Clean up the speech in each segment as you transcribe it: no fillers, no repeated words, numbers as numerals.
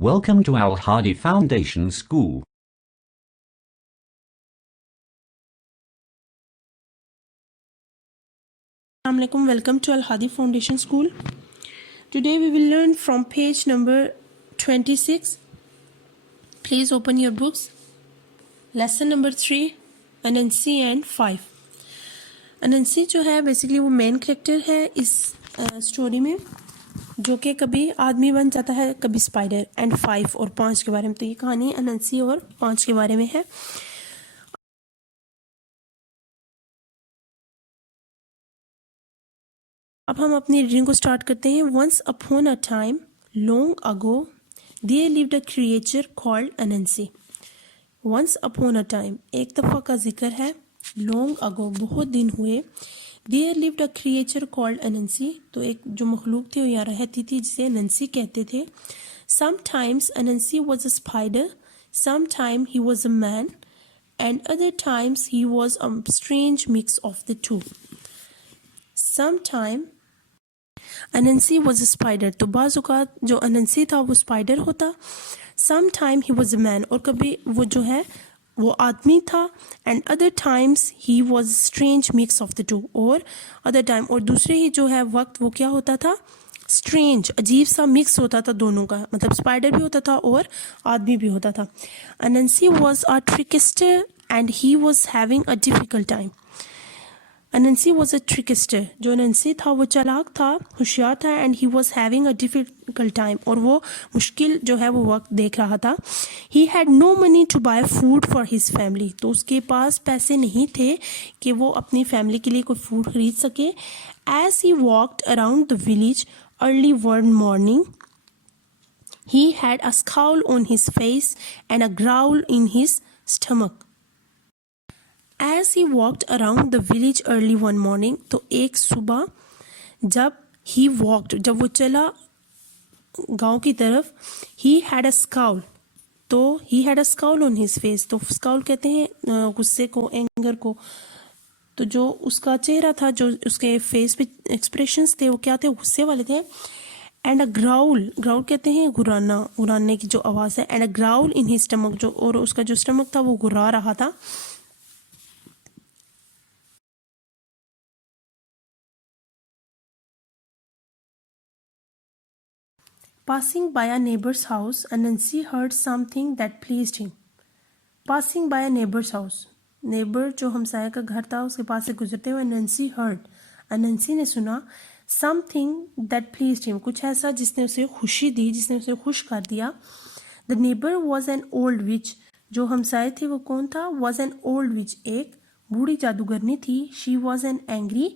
Welcome to Al Hadi Foundation School. Assalamualaikum. Welcome to Al Hadi Foundation School. Today we will learn from page number 26. Please open your books. Lesson number 3, Anansi and 5. Anansi जो है basically वो main character है इस story में, जो कि कभी आदमी बन जाता है कभी स्पाइडर। एंड 5 और 5 के बारे में, तो ये कहानी अनंसी और 5 के बारे में है। अब हम अपनी रीडिंग को स्टार्ट करते हैं। Once upon a time long ago there lived a creature called Anansi. Once upon a time एक दफ़ा का जिक्र है, लॉन्ग अगो बहुत दिन हुए, there lived a creature called Anansi तो एक जो मखलूक थी वो यहाँ रहती थी जिसे अनंसी कहते थे। Sometimes Anansi was a spider, sometime he was a man and other times he was a strange mix of the two. Sometime Anansi was a spider तो बाज़ औक़ात जो अनंसी था वो स्पाइडर होता। Some time he was a man और कभी वो जो है वो आदमी था। And other times he was strange mix of the two, और अदर टाइम और दूसरे ही जो है वक्त वो क्या होता था, स्ट्रेंज अजीब सा मिक्स होता था दोनों का, मतलब स्पाइडर भी होता था और आदमी भी होता था। Anansi was a trickster and he was having a difficult time. Anansi was a trickster जो अनंसी था वो चालाक था, होशियार था। And he was having a difficult time और वो मुश्किल जो है वो वक्त देख रहा था। He had no money to buy food for his family तो उसके पास पैसे नहीं थे कि वो अपनी फैमिली के लिए कोई फूड खरीद सके। As he walked around the village early one morning he had a scowl on his face and a growl in his stomach. As he walked around the village early one morning तो एक सुबह जब जब वो चला गांव की तरफ, he had a scowl तो he had a scowl on his face तो scowl कहते हैं गुस्से को, एंगर को। तो जो उसका चेहरा था, जो उसके फेस पे एक्सप्रेशंस थे वो क्या थे, गुस्से वाले थे। एंड अ ग्राउल कहते हैं गुराने की जो आवाज़ है। And a growl in his stomach जो, और उसका जो स्टमक था वो गुर्रा रहा था। Passing by a neighbor's house, Anansi heard something that pleased him. Passing by a neighbor's house, neighbour जो हमसाया का घर था उसके पास से गुजरते हुए अनंसी ने सुना something that pleased him, कुछ ऐसा जिसने उसे खुशी दी, जिसने उसे खुश कर दिया। The neighbor was an old witch, जो हमसाए थे वो कौन था, was an old witch, एक बूढ़ी जादूगरनी थी। She was an angry,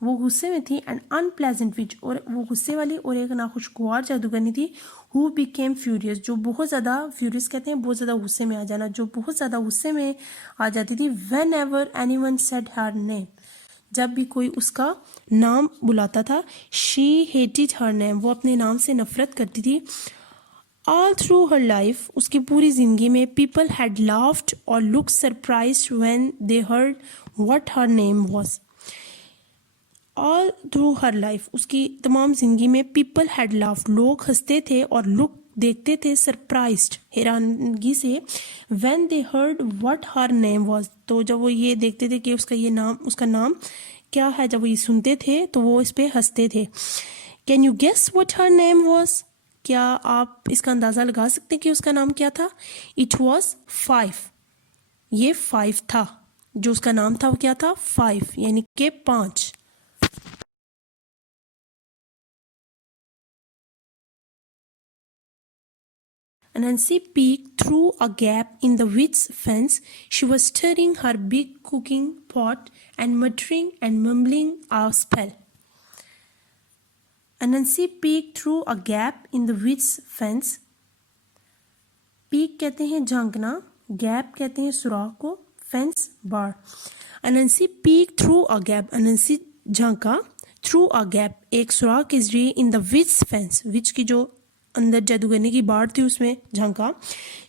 वो गुस्से में थी। एंड अनप्लेजेंट विच, और वो गुस्से वाली और एक नाखुशगवार जादूगरनी थी। हु बिकेम फ्यूरियस, जो बहुत ज़्यादा, फ्यूरियस कहते हैं बहुत ज़्यादा गुस्से में आ जाना, जो बहुत ज़्यादा गुस्से में आ जाती थी। When ever any one said her name, जब भी कोई उसका नाम बुलाता था। शी हेटेड हर नेम, वो अपने नाम से नफरत करती थी। ऑल थ्रू हर लाइफ, उसकी पूरी ज़िंदगी में, पीपल हैड लाफ्ड और look surprised when they heard what her name was. All through her life, उसकी तमाम जिंदगी में, पीपल हैड लाफ्ड, लोग हंसते थे और लुक देखते थे, सरप्राइज्ड हैरानगी से। When they heard what her name was, तो जब वो ये देखते थे कि उसका नाम क्या है, जब वो ये सुनते थे तो वो इस पे हंसते थे। Can you guess what her name was, क्या आप इसका अंदाज़ा लगा सकते हैं कि उसका नाम क्या था। इट वॉज 5, ये 5 था, जो उसका नाम था वो क्या था, 5 यानी कि 5। Nancy peeked through a gap in the witch's fence. She was stirring her big cooking pot and muttering and mumbling a spell. Nancy peeked through a gap in the witch's fence. Peek कहते हैं झांकना, gap कहते हैं सुराख को, fence बाड़। Nancy peeked through a gap, Nancy झांका, through a gap एक सुराख के जरिए, in the witch's fence, witch की जो अंदर जादूगरनी की बाढ़ थी उसमें झांका।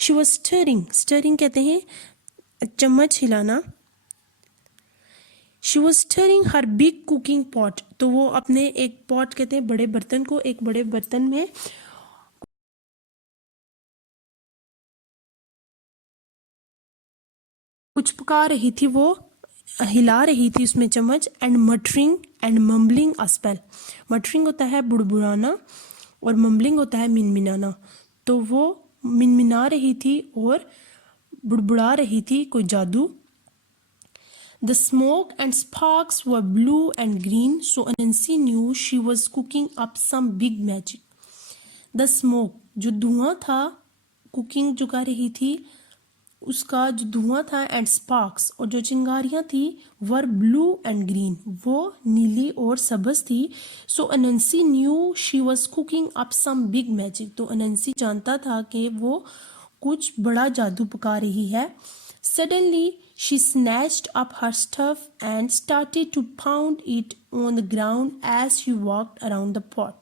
शी वॉज स्टरिंग कहते हैं चम्मच हिलाना। She was stirring her big cooking pot, तो वो अपने एक पॉट कहते हैं बड़े बर्तन को, एक बड़े बर्तन में कुछ पका रही थी, वो हिला रही थी उसमें चम्मच, and muttering and mumbling a spell. Muttering होता है बुड़बुड़ाना और मम्बलिंग होता है मिनमिनाना। तो वो मिनमिना रही थी और बुड़बुड़ा रही थी कोई जादू। The smoke and sparks were blue and green, so Anansi knew she was cooking up some big magic. The smoke, जो धुआं था, कुकिंग जो कर रही थी उसका जो धुआं था, एंड स्पार्क्स और जो चिंगारियां थी, वर ब्लू एंड ग्रीन, वो नीली और सब्ज थी। So Anansi knew she was cooking up some big magic, तो अनंसी जानता था कि वो कुछ बड़ा जादू पका रही है। Suddenly, she snatched up her stuff and started to pound it on the ground as she walked around the pot.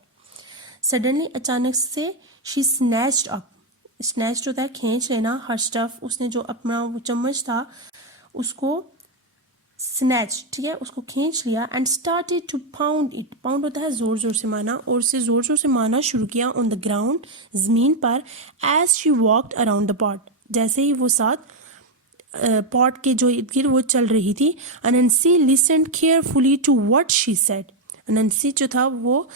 Suddenly, अचानक से she snatched up. Snatched होता है खींच लेना, her stuff, उसने जो अपना वो चम्मच था उसको snatch, ठीक है, उसको खींच लिया, and started to pound it. Pound होता है जोर जोर से मारना, और उसे जोर जोर से मारना शुरू किया on the ground, जमीन पर, as she walked around the pot. जैसे ही वो साथ पॉट के जो इर्द गिर्द वो चल रही थी। Anansi listened carefully to what she said. Anansi जो था वो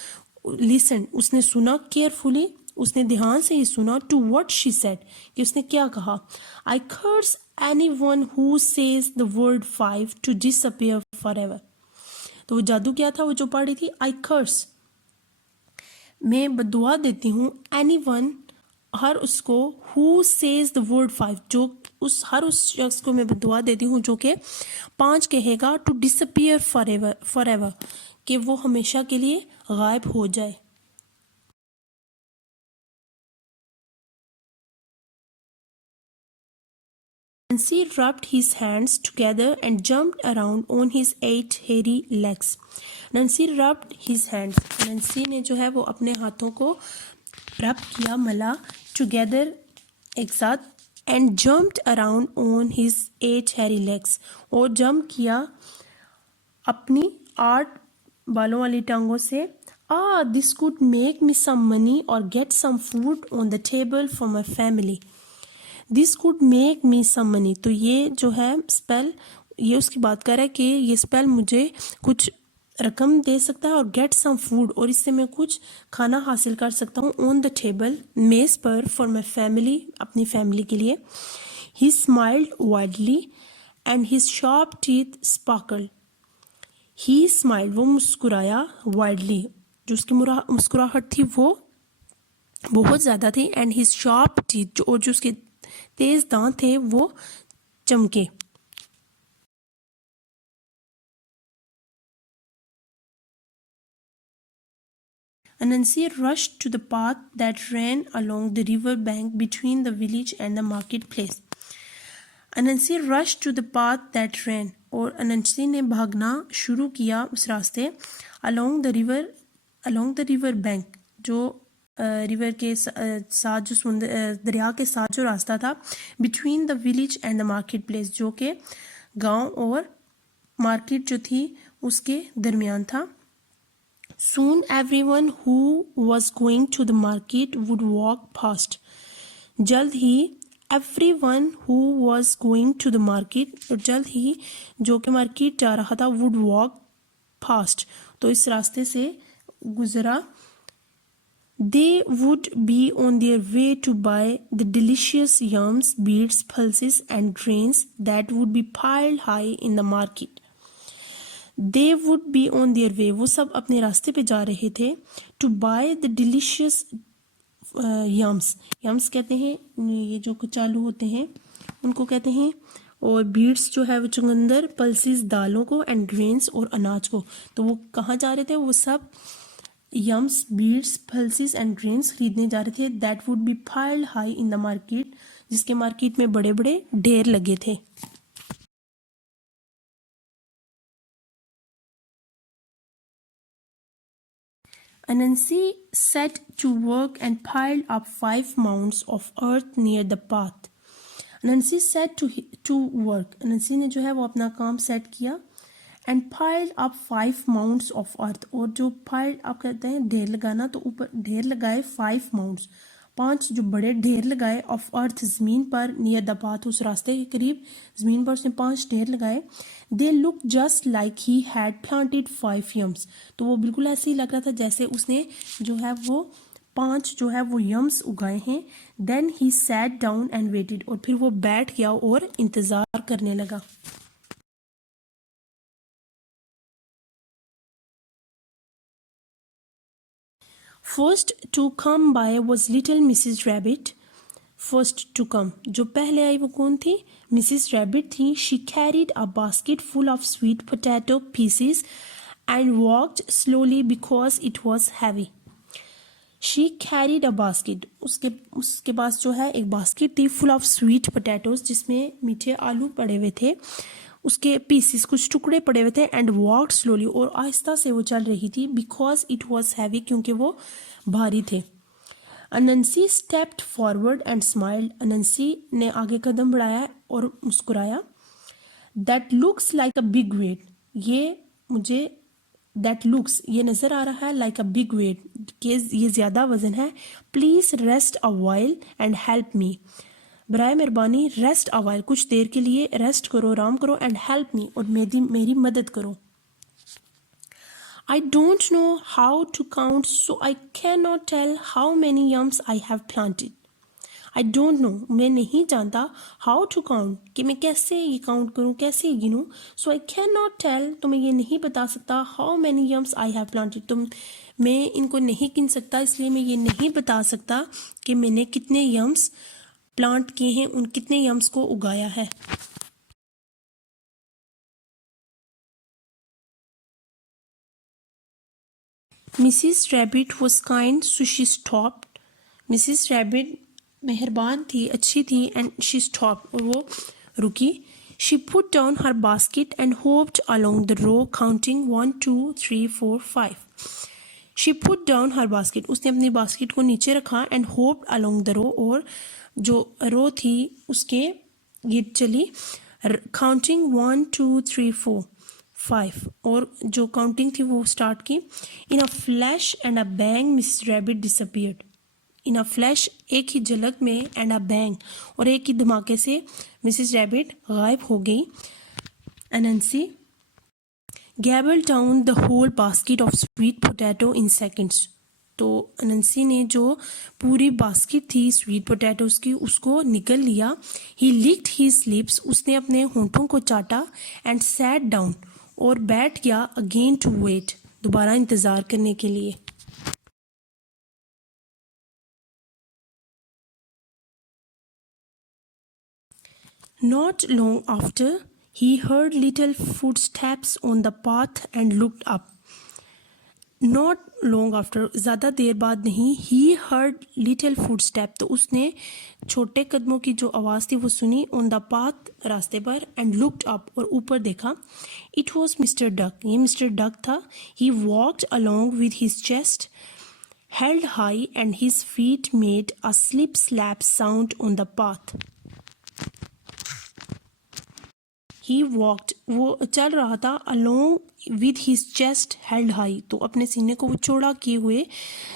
लिसन, उसने सुना, केयरफुली उसने ध्यान से ही सुना, टू व्हाट शी सेड, कि उसने क्या कहा। I curse anyone who says the word 5 to disappear forever. तो वो जादू क्या था वो जो पढ़ रही थी, आई कर्स, मैं बदुआ देती हूँ, एनीवन, हर उसको, हु सेज द वर्ड 5, जो हर उस शख्स को मैं दुआ देती हूँ जो कि 5 कहेगा, टू डिसअपीयर फॉरएवर, कि वो हमेशा के लिए गायब हो जाए। Nancy rubbed his hands together and jumped around on his 8 hairy legs. Nancy rubbed his hands. Nancy ने जो है वो अपने हाथों को रब किया, मला, together, एक साथ, and jumped around on his 8 hairy legs, और जंप किया अपनी 8 बालों वाली टांगों से। This could make me some money or get some food on the table for my family. This could make me some money. तो ये जो है स्पेल, ये उसकी बात कर रहा है कि ये स्पेल मुझे कुछ रकम दे सकता है, और गेट सम फूड, और इससे मैं कुछ खाना हासिल कर सकता हूँ, ऑन द टेबल, मेज पर, फॉर माई फैमिली, अपनी फैमिली के लिए। ही smiled widely and his sharp teeth sparkled. He smiled, वो मुस्कुराया, वाइडली, जो उसकी मुस्कुराहट थी वो बहुत ज़्यादा थी, एंड हिज शार्प टीथ, और जो उसके तेज दांत थे वो चमके। Anansi rushed to the path that ran along the river bank between the village and the marketplace. Anansi rushed to the path that ran, और अनंसी ने भागना शुरू किया उस रास्ते, along the river bank, जो रिवर के साथ, जो दरिया के साथ जो रास्ता था, between the village and the marketplace, जो कि गांव और मार्केट जो थी उसके दरमियान था। Soon everyone who was going to the market would walk past. जल्द ही everyone who was going to the market, और जल्द ही जो कि मार्केट जा रहा था, would walk past, तो इस रास्ते से गुजरा। They would be on their way to buy the delicious yams, beets, pulses and grains that would be piled high in the market. They would be on their way, वो सब अपने रास्ते पे जा रहे थे, to buy the delicious yams. Yams कहते हैं ये जो कचालू होते हैं उनको कहते हैं, और बीट्स जो है वो चुकंदर, पल्सेस दालों को, एंड ग्रेन्स और अनाज को। तो वो कहाँ जा रहे थे, वो सब yams, beets, pulses and grains खरीदने जा रहे थे। That would be piled high in the market, जिसके मार्केट में बड़े बड़े ढेर लगे थे। Anansi set to work and piled up 5 mounds of earth near the path. Anansi set to work. Anansi ने जो है वो अपना काम सेट किया, and piled up 5 mounds of earth, और जो piled up कहते हैं ढेर लगाना, तो ऊपर ढेर लगाए 5 mounds. 5 जो बड़े ढेर लगाए ऑफ अर्थ ज़मीन पर नियर द पाथ उस रास्ते के करीब ज़मीन पर उसने 5 ढेर लगाए. They look just like he had planted 5 Young's. तो वो बिल्कुल ऐसे ही लग रहा था जैसे उसने जो है वो 5 जो है वो यम्स उगाए हैं. Then he sat down and waited. और फिर वो बैठ गया और इंतज़ार करने लगा. First to come by was little Mrs Rabbit. First to come जो पहले आई वो कौन थी? मिसिज रैबिट थी. She carried a basket full of sweet potato pieces and walked slowly because it was heavy. She carried a basket. उसके पास जो है एक बास्केट थी फुल ऑफ स्वीट पोटैटोज जिसमें मीठे आलू पड़े हुए थे. उसके पीसेस कुछ टुकड़े पड़े हुए थे. एंड वॉक्ड स्लोली और आहिस्ता से वो चल रही थी. बिकॉज इट वॉज हैवी क्योंकि वो भारी थे. Anansi stepped forward and smiled. Anansi ने आगे कदम बढ़ाया और मुस्कुराया. That looks like a big weight. That looks ये नज़र आ रहा है लाइक अ बिग वेट कि ये ज़्यादा वजन है. Please rest a while and help me. बराए मेहरबानी रेस्ट अ वाइल कुछ देर के लिए रेस्ट करो आराम करो. एंड हेल्प मी और मेरी मदद करो. I don't know how to count, so I cannot tell how many yams I have planted. I don't know, मैं नहीं जानता how to count कि मैं कैसे ये काउंट करूँ कैसे ये गिनूँ. So I cannot tell तो मैं ये नहीं बता सकता how many yams I have planted. तो मैं इनको नहीं गिन सकता इसलिए मैं ये नहीं बता सकता कि मैंने कितने यम्स प्लांट किए हैं उन कितने यम्स को उगाया है. Mrs rabbit was kind so she stopped. Mrs rabbit मेहरबान थी अच्छी थी एंड शी स्टॉप्ड और वो रुकी. She put down her basket and hopped along the row counting 1 2 3 4 5. She put down her basket उसने अपनी बास्केट को नीचे रखा. And hopped along the row और जो रो थी उसके गिर चली. काउंटिंग 1 2 3 4 5 और जो काउंटिंग थी वो स्टार्ट की. In a flash and a bang Miss Rabbit disappeared. In a flash एक ही झलक में एंड अ बैंग और एक ही धमाके से मिसिस रैबिट गायब हो गई. Anansi gobbled down the whole basket of sweet potato in seconds. तो अनंसी ने जो पूरी बास्केट थी स्वीट पोटैटोज की उसको निगल लिया. ही लिक्ड हिज लिप्स उसने अपने होंठों को चाटा. एंड सैट डाउन और बैठ गया अगेन टू वेट दोबारा इंतज़ार करने के लिए. Not long after, he heard little footsteps on the path and looked up. Not long after, ज़्यादा देर बाद नहीं. He heard little footsteps तो उसने छोटे कदमों की जो आवाज़ थी वो सुनी. On the path रास्ते पर. And looked up और ऊपर देखा. It was Mr. Duck. ये Mr. Duck था. He walked along with his chest held high and his feet made a slip-slap sound on the path. He walked वो चल रहा था along with his chest held high तो अपने सीने को वो चौड़ा किए हुए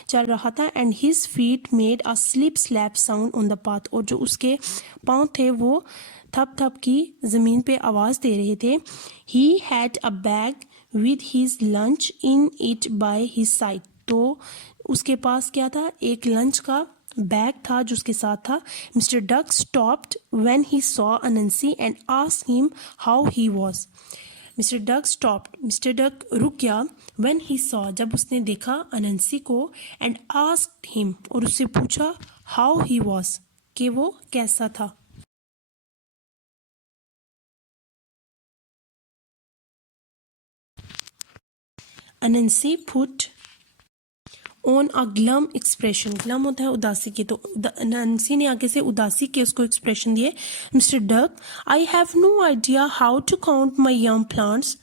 चल रहा था. and his feet made a slip slap sound on the path और जो उसके पाँव थे वो थप थप की ज़मीन पे आवाज़ दे रहे थे. he had a bag with his lunch in it by his side तो उसके पास क्या था एक लंच का बैग था जो उसके साथ था. Mister Duck stopped when he saw Anansi and asked him how he was. Mister Duck stopped Mister Duck रुक गया. व्हेन ही सॉ जब उसने देखा अनंसी को. एंड आस्क्ड हिम और उससे पूछा हाउ ही वाज कि वो कैसा था. Anansi put on a glum expression. Glum होता है उदासी के. तो नंसी ने आगे से उदासी के उसको एक्सप्रेशन दिए. Mr Duck I have no idea how to count my yam plants.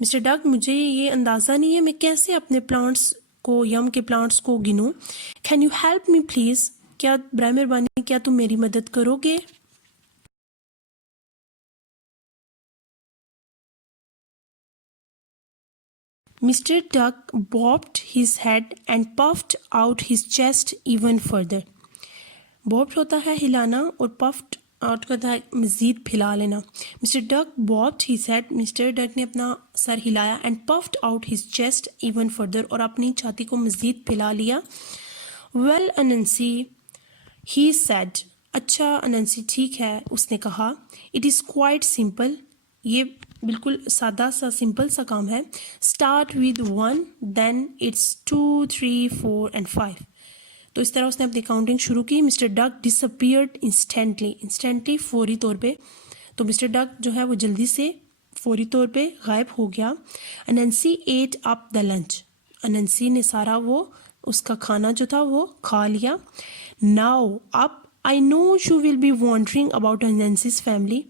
Mr Duck मुझे ये अंदाज़ा नहीं है मैं कैसे अपने प्लांट्स को यम के प्लांट्स को गिनूं. Can you help me please. क्या बराए मेहरबानी क्या तुम मेरी मदद करोगे. Mr. Duck bobbed his head and puffed out his chest even further. Barbed होता है हिलाना और पफ्ड आउट होता है मज़ीद फैला लेना। Mister duck barbed he said, mister duck ने अपना सर हिलाया, and puffed out his chest even further, और अपनी छाती को मज़ीद फैला लिया। वेल अनंसी ही सेड, अच्छा अनंसी ठीक है, उसने कहा। इट इज़ क्वाइट सिंपल, ये बिल्कुल सादा सा सिंपल सा काम है। Start with 1 then it's 2 3 4 and 5। तो इस तरह उसने अपनी काउंटिंग शुरू की। मिस्टर डक डिसअपियर्ड इंस्टेंटली फौरी तौर पे। तो मिस्टर डक जो है वो जल्दी से फौरी तौर पे गायब हो गया। अनंसी एट अप द लंच, अनंसी ने सारा वो उसका खाना जो था वो खा लिया। नाउ अब I know you will be wondering about Anansi's family.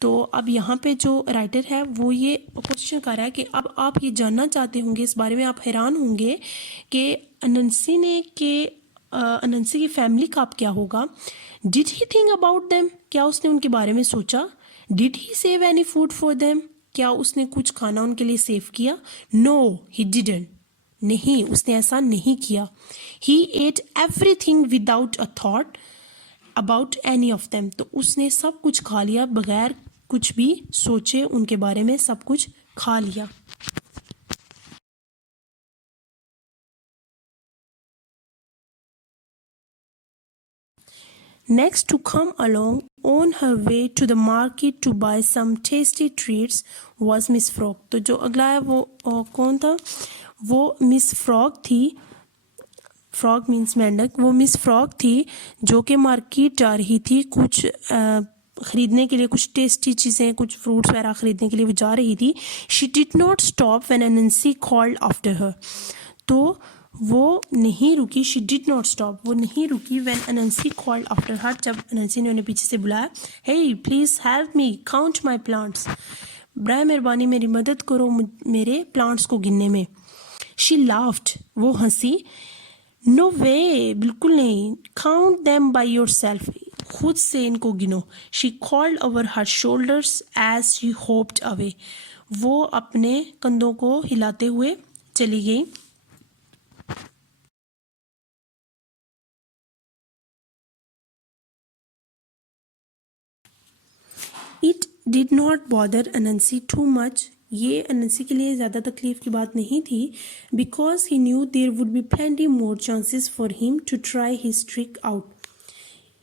तो अब यहाँ पे जो राइटर है वो ये क्वेश्चन कर रहा है कि अब आप ये जानना चाहते होंगे, इस बारे में आप हैरान होंगे कि अनंसी की फैमिली का अब क्या होगा। Did he think about them, क्या उसने उनके बारे में सोचा। Did he save any food for them, क्या उसने कुछ खाना उनके लिए सेव किया। नो ही डिडंट, नहीं उसने ऐसा नहीं किया। He ate everything without a thought about any of them, तो उसने सब कुछ खा लिया बगैर कुछ भी सोचे उनके बारे में, सब कुछ खा लिया। Next to come along on her way to the market to buy some tasty treats was Miss Frog। तो जो अगला है वो कौन था, वो मिस फ्रॉग थी। फ्रॉग मीन्स मेंढक। वो मिस फ्रॉग थी जो कि मार्केट जा रही थी कुछ ख़रीदने के लिए, कुछ टेस्टी चीज़ें, कुछ फ्रूट्स वगैरह ख़रीदने के लिए वो जा रही थी। She did not stop when Anansi called after her, तो वो नहीं रुकी। शी डिड नॉट स्टॉप, वो नहीं रुकी। When Anansi called after her, जब अनंसी ने उन्हें पीछे से बुलाया। Hey please help me count my plants, बराए मेहरबानी मेरी मदद करो मेरे प्लांट्स को गिनने में। शी लाफ्ड, वो हंसी। नो वे, बिल्कुल नहीं। Count them by yourself, खुद से इनको गिनो। She called over her shoulders as she hopped away, वो अपने कंधों को हिलाते हुए चली गई। It did not bother Anansi too much, ये अनंसी के लिए ज़्यादा तकलीफ की बात नहीं थी। Because he knew there would be plenty more chances for him to try his trick out.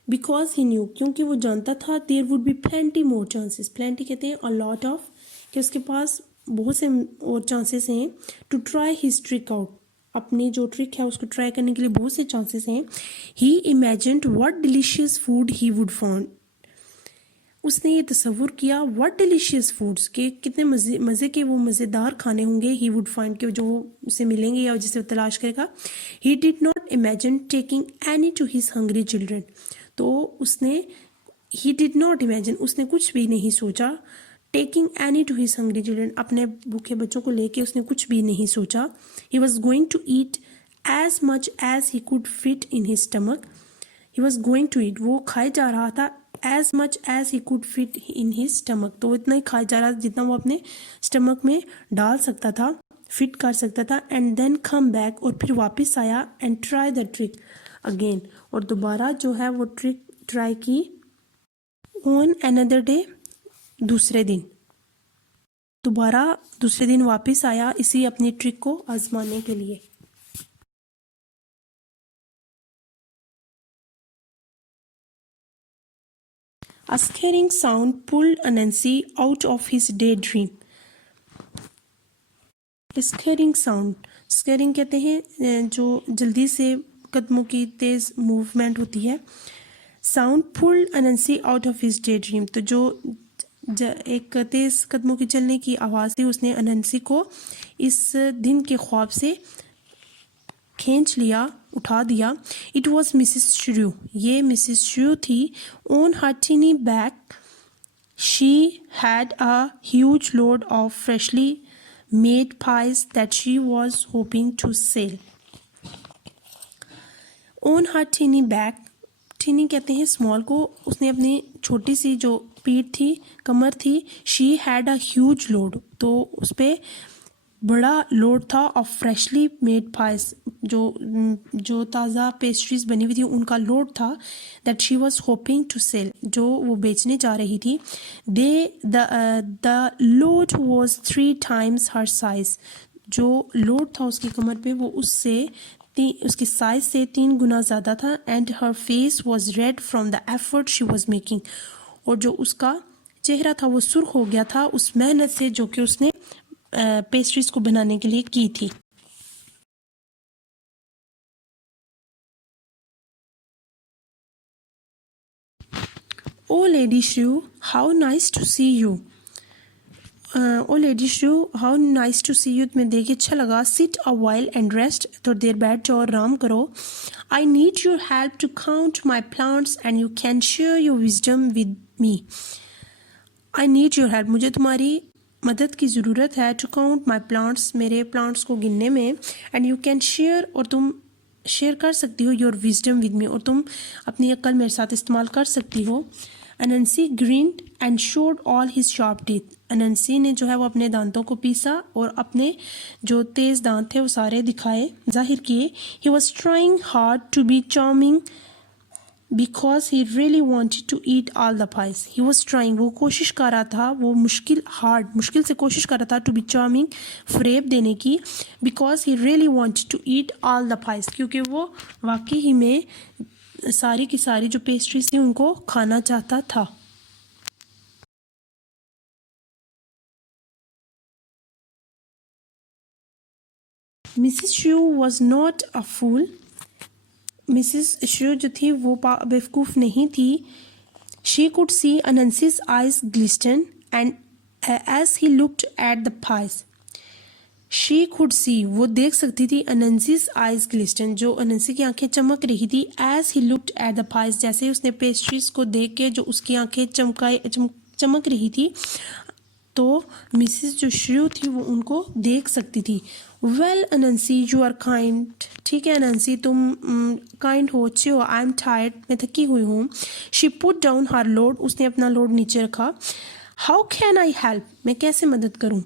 Because he knew, क्योंकि वो जानता था, there would be plenty more chances, plenty कहते हैं अ लॉट ऑफ, कि उसके पास बहुत से और चांसेस हैं। To try his trick out, अपनी जो ट्रिक है उसको ट्राई करने के लिए बहुत से चांसेस हैं। He imagined what delicious food he would found, उसने ये तसव्वुर किया व्हाट डिलीशियस फूड्स, के कितने मज़े के वो मज़ेदार खाने होंगे। ही वुड फाइंड, के जो उसे मिलेंगे या जिसे वो तलाश करेगा। He did not imagine taking any two his hungry children, तो उसने ही डिड नॉट इमेजिन, उसने कुछ भी नहीं सोचा। Taking any two his hungry children, अपने भूखे बच्चों को लेके उसने कुछ भी नहीं सोचा। He was going to eat as much as he could fit in his stomach, he was going to eat, वो खाए जा रहा था as much as he could fit in his stomach, तो वो इतना ही खाया जा रहा था जितना वो अपने स्टमक में डाल सकता था, फिट कर सकता था। एंड देन कम बैक, और फिर वापस आया। And try the trick again, और दोबारा जो है वो ट्रिक ट्राई की। ऑन अनदर डे, दूसरे दिन, दोबारा दूसरे दिन वापस आया इसी अपनी ट्रिक को आजमाने के लिए। A scaring sound pulled Anansi out of his daydream. Scaring sound, scaring कहते हैं जो जल्दी से कदमों की तेज़ मूवमेंट होती है। Sound pulled Anansi out of his daydream, तो जो एक तेज़ कदमों की चलने की आवाज़ थी, उसने अनंसी को इस दिन के ख्वाब से खींच लिया, उठा दिया। इट वॉज मिसिस श्रू, ये मिसिस श्रू थी। On her tiny back she had a huge load of freshly made pies that she was hoping to sell. On her tiny back, tiny कहते हैं स्मॉल को, उसने अपनी छोटी सी जो पीठ थी, कमर थी। She had a huge load, तो उस पर बड़ा लोड था। ऑफ फ्रेशली मेड पाइस, जो ताज़ा पेस्ट्रीज बनी हुई थी उनका लोड था, that she was hoping to sell, जो वो बेचने जा रही थी। The load was 3 times her size, जो लोड था उसकी कमर पे वो उसकी साइज से 3 गुना ज़्यादा था। And her face was red from the effort she was making, और जो उसका चेहरा था वो सुर्ख हो गया था उस मेहनत से जो कि उसने पेस्ट्रीज को बनाने के लिए की थी। Oh Lady Shrew, how nice to see you. Oh Lady Shrew, how nice to see you, तुम्हें देख के अच्छा लगा। Sit a while and rest, थोड़ी देर बैठ जाओ और आराम करो। I need your help to count my plants and you can share your wisdom with me. I need your help, मुझे तुम्हारी मदद की ज़रूरत है। टू काउंट माई प्लांट्स, मेरे प्लांट्स को गिनने में। एंड यू कैन शेयर, और तुम शेयर कर सकती हो, योर विजडम विद मी, और तुम अपनी अक्ल मेरे साथ इस्तेमाल कर सकती हो। Anansi grinned and showed all his sharp teeth, Anansi ने जो है वो अपने दांतों को पीसा और अपने जो तेज़ दांत थे वो सारे दिखाए, जाहिर किए। He was trying hard to be charming because he really wanted to eat all the pies. He was trying, वो कोशिश कर रहा था, वो मुश्किल से कोशिश कर रहा था, टू बी चार्मिंग, फ्रेब देने की, because he really wanted to eat all the pies, क्योंकि वो वाकई ही में सारी की सारी जो पेस्ट्रीज थी उनको खाना चाहता था। Mrs Shrew was not a fool, Mrs Shrew जो थी वो बेवकूफ़ नहीं थी। She could see Anansi's eyes glisten and as he looked at the piles. She could see, वो देख सकती थी, अनंसीज आइज ग्लिस्टन, जो अनंसी की आंखें चमक रही थी। As he looked at the pies, जैसे उसने पेस्ट्रीज को देख के जो उसकी आंखें चमक रही थी, तो मिसिस जो श्रू थी वो उनको देख सकती थी। वेल अनंसी, यू आर काइंड, ठीक है अनंसी तुम काइंड हो, अच्छे हो। आई एम टायर्ड, मैं थकी हुई हूँ। She put down her load, उसने अपना लोड नीचे रखा। हाउ कैन आई हेल्प, मैं कैसे मदद करूँ।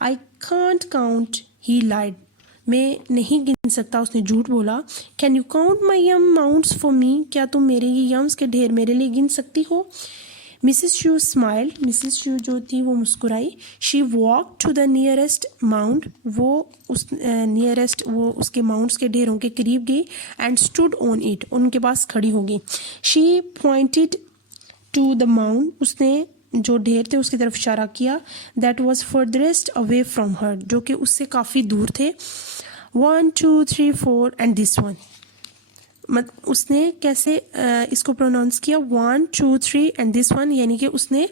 आई कांट काउंट, ही लाइड, मैं नहीं गिन सकता, उसने झूठ बोला। Can you count my yam mounds for me, क्या तुम मेरे ये यम्स के ढेर मेरे लिए गिन सकती हो। Mrs Shrew smiled, Mrs Shrew जो थी वो मुस्कुराई। She walk to the nearest mound, वो उस नियरेस्ट वो उसके माउंट्स के ढेरों के करीब गई। एंड स्टूड ऑन इट, उनके पास खड़ी हो गई। She pointed to the mound, उसने जो ढेर थे उसकी तरफ इशारा किया। That was furthest away from her, जो कि उससे काफ़ी दूर थे। 1 2 3 4 एंड दिस वन, उसने कैसे इसको प्रोनाउंस किया, 1 2 3 एंड दिस वन, यानी कि उसने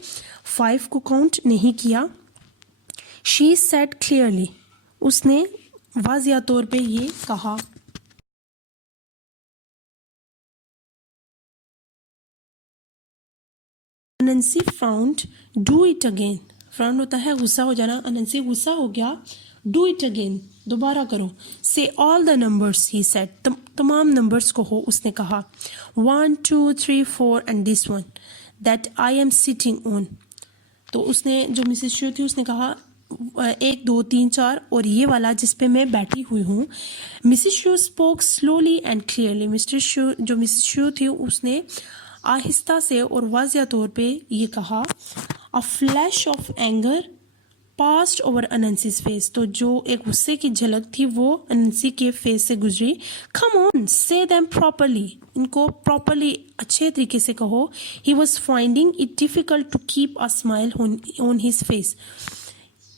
5 को काउंट नहीं किया। शी सेड क्लियरली, उसने वाज़िया तौर पे ये कहा। Anansi frowned, do it again, frown होता है गुस्सा हो जाना, अनंसी गुस्सा हो गया। डू इट अगेन, दोबारा करो। से all the numbers, he said, तमाम नंबर्स को हो, उसने कहा। 1 2 3 4 and this one that I am sitting on, तो उसने जो मिसेस शू थी उसने कहा 1 2 3 4 और ये वाला जिस पे मैं बैठी हुई हूँ। Mrs Shrew spoke slowly and clearly, Mister Shrew जो मिसेस शू थी उसने आहिस्ता से और वाज़िया तौर पे ये कहा। A flash of anger passed over Anansi's face, तो जो एक गुस्से की झलक थी वो अनंसी के फेस से गुजरी। Come on say them properly, इनको प्रॉपरली अच्छे तरीके से कहो। He was finding it difficult to keep a smile on his face,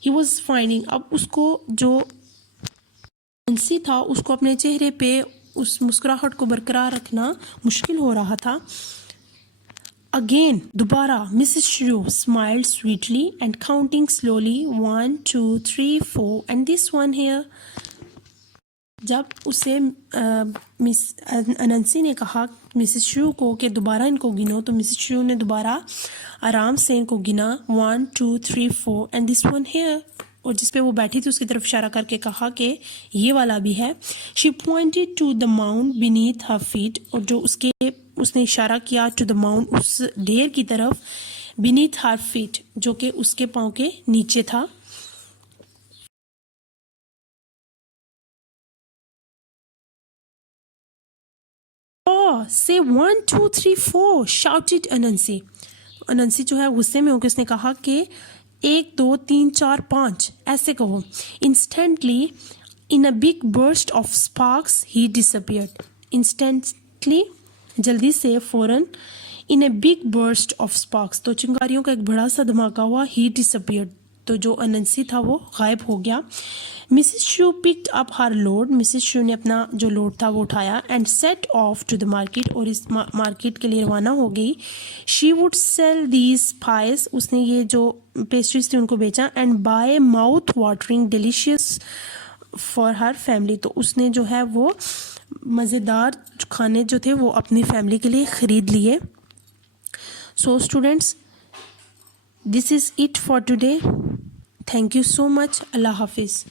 he was finding, अब उसको जो अनंसी था उसको अपने चेहरे पे उस मुस्कुराहट को बरकरार रखना मुश्किल हो रहा था। Again, दोबारा, Mrs. Shrew smiled sweetly and counting slowly 1 2 3 4 and this one here. जब उसे मिस अनंसी ने कहा मिसेस शू को कि दोबारा इनको गिनो, तो मिसेस शू ने दोबारा आराम से इनको गिना 1 2 3 4 एंड दिस वन हेयर, और जिस पे वो बैठी थी उसकी तरफ इशारा करके कहा कि ये वाला भी है। She pointed to the mound beneath her feet, और जो उसने इशारा किया टू द माउंट, उस ढेर की तरफ, बीनीथ हर फीट जो कि उसके पाँव के नीचे था। say 1 2 3 4 shouted अनंसी। अनंसी जो है गुस्से में होकर उसने कहा कि 1 2 3 4 5 ऐसे कहो। Instantly in a big burst of sparks he disappeared। Instantly जल्दी से फौरन in a big burst of sparks तो चिंगारियों का एक बड़ा सा धमाका हुआ। he disappeared तो जो अनंसी था वो गायब हो गया। Mrs Shrew picked up her load. Mrs Shrew ने अपना जो लोड था वो उठाया and set off to the market और इस मार्केट के लिए रवाना हो गई। She would sell these pies उसने ये जो पेस्ट्रीज थी उनको बेचा and buy mouth watering delicious for her family तो उसने जो है वो मज़ेदार खाने जो थे वो अपनी फैमिली के लिए ख़रीद लिए। So students, this is it for today. Thank you so much. Allah Hafiz.